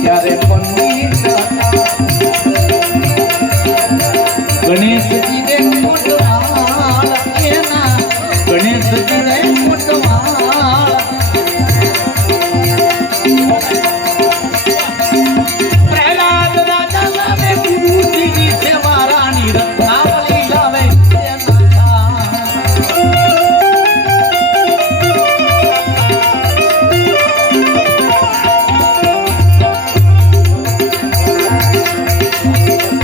ત્યારે પંડિત ગણેશજી રે મોટવાળ એના ગણેશજી રે મોટવાળ પ્રહલાદ રાજા લાવે ગુરુજીની સેવા રાણી રત્નાવલી લાવે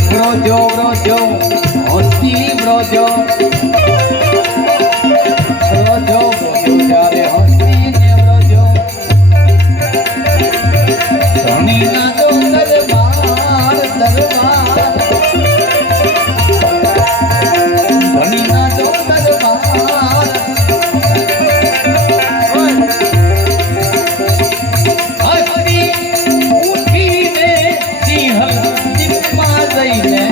Brojo, brojo, hosti brojo, brojo, brojo, jare hosti ne brojo. Soni na do darbar, darbar. Soni na do darbar. Hosti uthi ne sihal jipma zaine.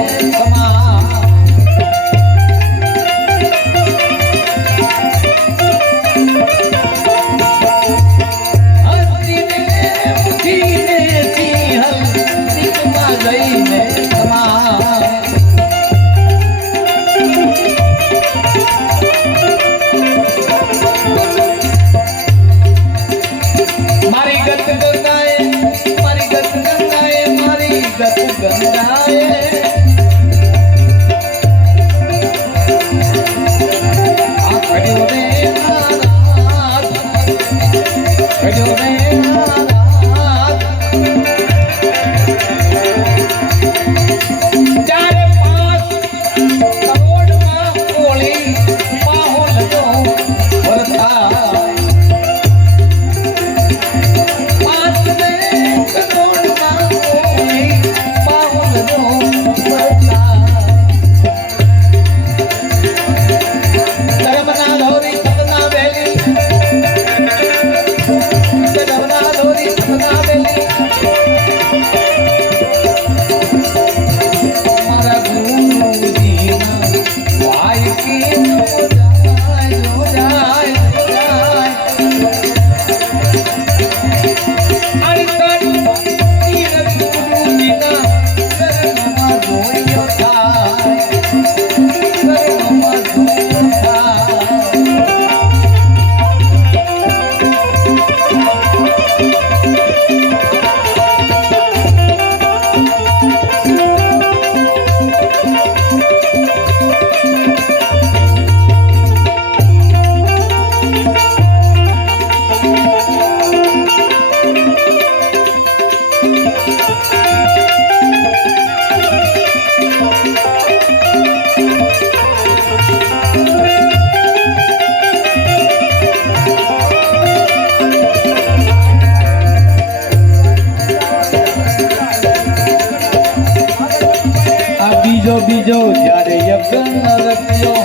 બીજો જ્યારે યજ્ઞ રચ્યો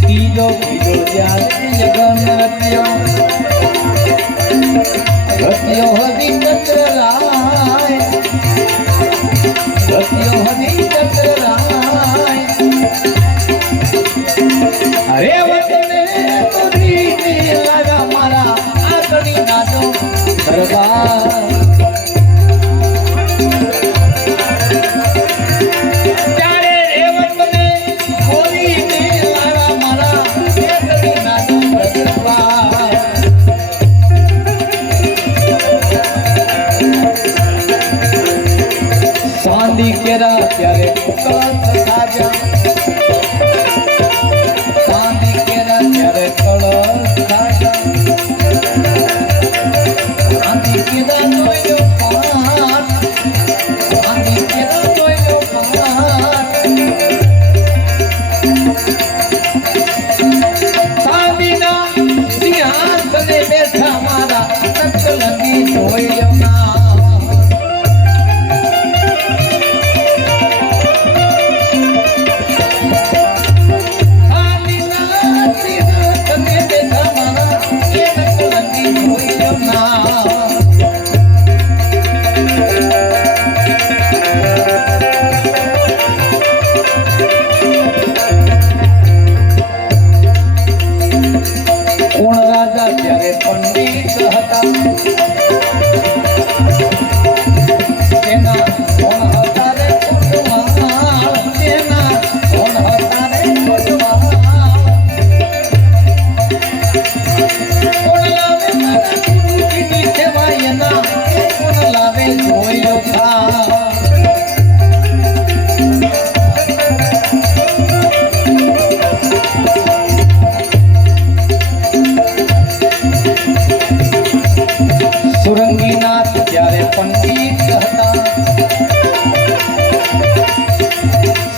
બીજો જ્યારે યજ્ઞ રચ્યો હરિચંદ્ર રાય હરિચંદ્ર રાય અરે વતને તોરીને લાગા મારા આગળી નાચો દરબાર ત્યારે કળશ ખાજા ચાંદી કેરા ત્યારે કળશ ખાજા ચાંદી કેરા જોયો પાટ ચાંદી કેરા જોયો પાટ ચાંદીના સિંહાસને બેઠા મારા નકલંગી જોયો ના હતા તેના કોણ હતા રે કોટવાળ તેના કોણ હતા રે કોટવાળ કોણ લાવે મારા ગુરુજીની સેવા એના કોણ લાવે જોયો થા સુરંગીનાથ જ્યારે પંડિત હતા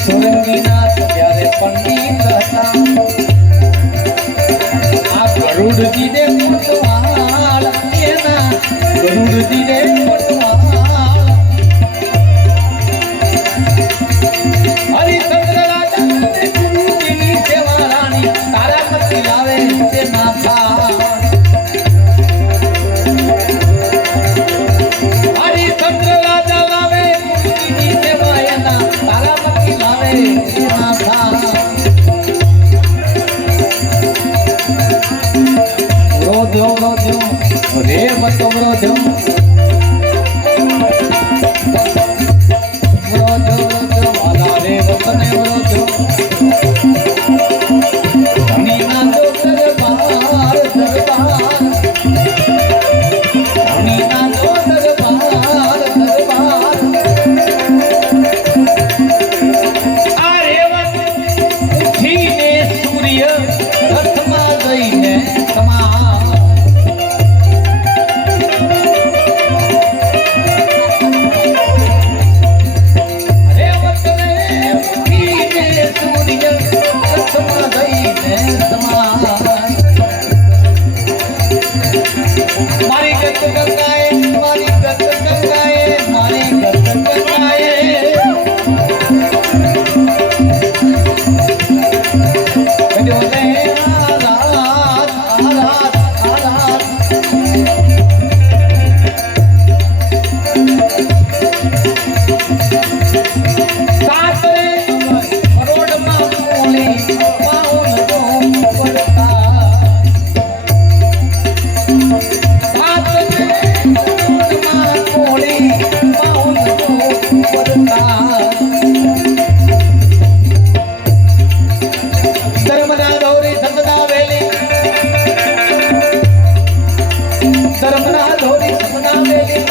સુરંગીનાથ જ્યારે પંડિત હતા આ ગરુડજી રે કોટવાળ એના ગરુડજી રે કોટવાળ હરિચંદ્ર રાજા ગુરુજીની સેવા રાણી તારામતી લાવે તે માથા રે બતો બ્રોજો વાલા રે વતને બ્રોજો ધણી ના દો દરબાર દરબાર ધણી ના દો દરબાર દરબાર આ રેવત ઉઠીને સૂર્ય રથમાં જઈને સમા મારી ગત ગંગાએ મારી ગત ગંગાએ મારી ગત ગંગાએ કજો રે આરાત આરાત આરાત સાતરે કરોડમાં બોલી પાઉન નો પડતા ધર્મના ધોરી સતના વેલી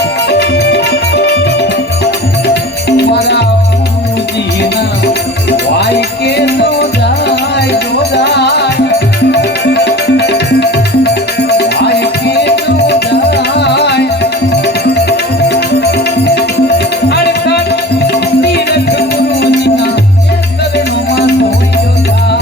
મારા પૂજીના ભાઈ કે તો જાય ભાઈ કે તો જાય અડધા તીરથ ગુરુજીના એ શરણોમાં ધોઈ જોતા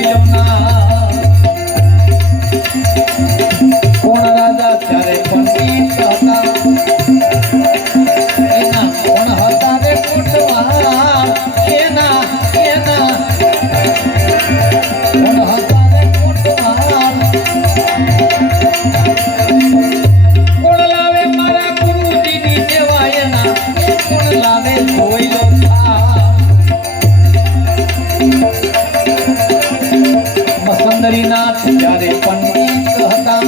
જોઈ લો ના કોણ રાજા ત્યારે પંડિત હતા એના કોણ હતા રે કોટવાલ એના કોણ હતા રે કોટવાલ કોણ લાવે મારા ગુરુજીની સેવા એના કોણ લાવે જોઈ લો મસંદરીનાથ જ્યારે પંડિત હતા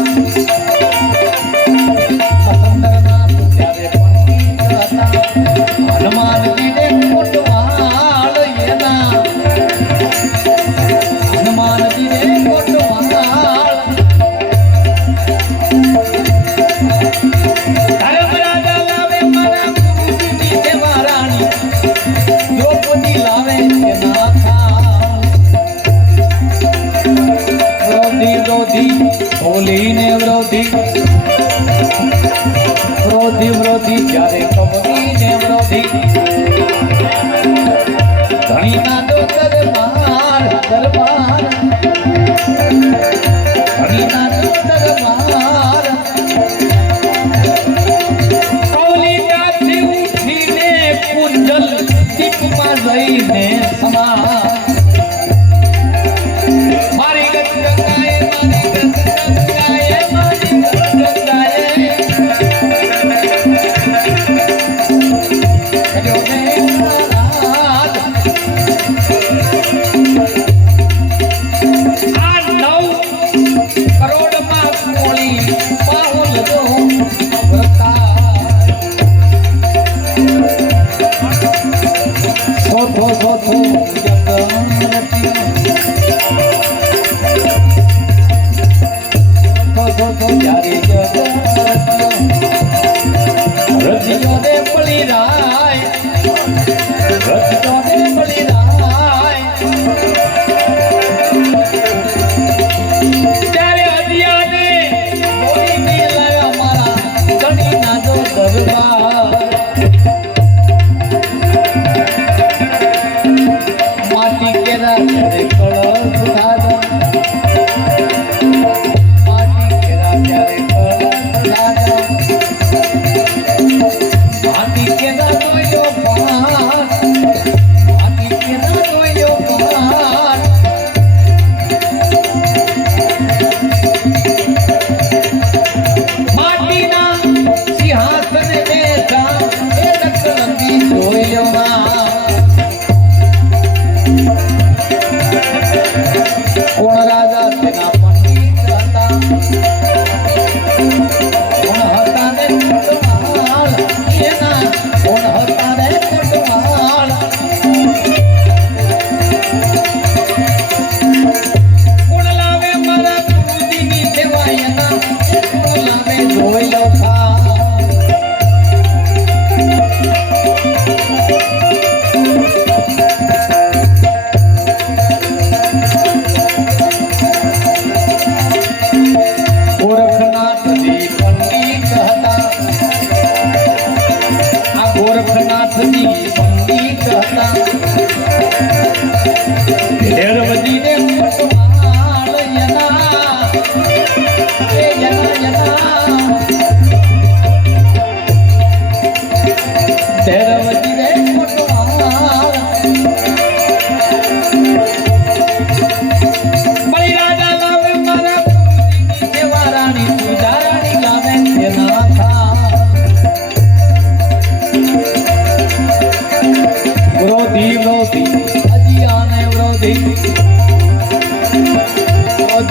મસંદરનાથ જ્યારે પંડિત હતા હનુમાનજીને કોટવાલ એના હનુમાનજીને કોટવાલ ધર્મરાજા લાવે મારા ગુરુજીની સેવા રાણી દ્રૌપદી લાવે એના વિરોધી બોલીને વિરોધી જ્યારે કબરીને વિરોધી ધણીના તો દરબાર ધણીના તો દરબાર કૌલિકાથી ઉઠીને કુંજલ દીપમાં જઈને સમા મારી ગત ગંગાએ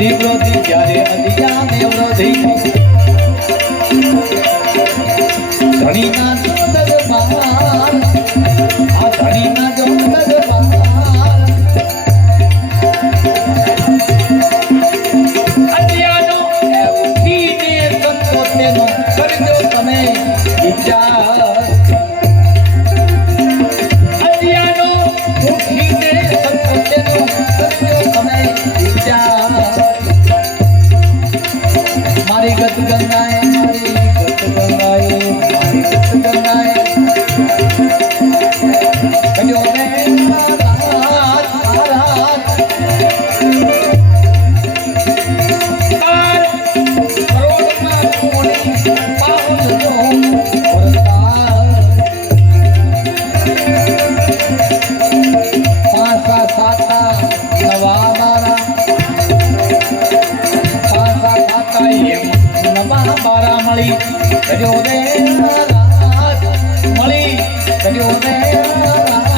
વિરોધી જ્યારે અધિયાને વિરોધી ધણીના દરબાર આ ધણીના દરબાર અધિયાનો ઉઠીને સંતોષેનો કરજો તમે વિચાર અધિયાનો ઉઠીને સંતોષેનો કરજો તમે વિચાર મારી ગત ગંગાએ મારી ગત ગંગાએ મારી ગત ગંગાએ બારા મળી કર્યો રે રાત મળી કર્યો રે રાત